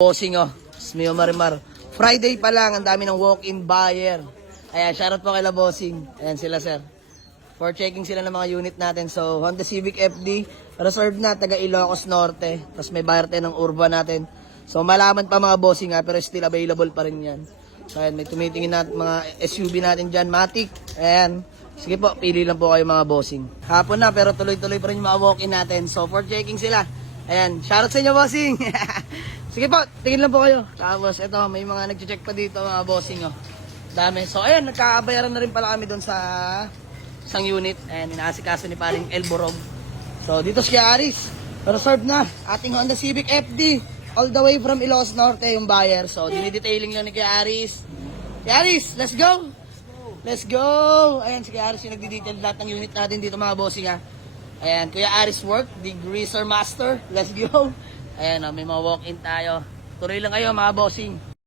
Bossing Mio Marimar. Friday pa lang, ang dami ng walk-in buyer. Ayan, shoutout po kay La Bossing. Ayan sila sir. For checking sila ng mga unit natin. So, Honda Civic FD, reserve na, taga Ilocos Norte. Tapos may buyer tayo ng Urban natin. So, malaman pa mga bossing pero still available pa rin yan. So, ayan, may tumitingin natin mga SUV natin dyan, Matic. Ayan. Sige po, pili lang po kayo mga bossing. Hapon na, pero tuloy-tuloy pa rin yung mga walk-in natin. So, for checking sila. Ayan, shoutout sa inyo bossing. Sige po, tingin lang po kayo. Tapos ito, may mga nag-check pa dito mga bossing Dami. So ayan, nagkakabayaran na rin pala kami doon sa isang unit. Ayan, inaasikaso ni paring Elborog. So dito si Aris. Reserve na ating Honda Civic FD. All the way from Ilocos Norte yung buyer. So dinidetailing lang ni Kuya Aris. Kuya Aris, let's go! Let's go! Ayan, si Kuya Aris yung nagdi-detail lahat ng unit natin dito mga bossing Ayan, Kuya Aris work, the Greaser Master. Let's go! Ayan, may mga walk-in tayo. Tuloy lang kayo mga bossing.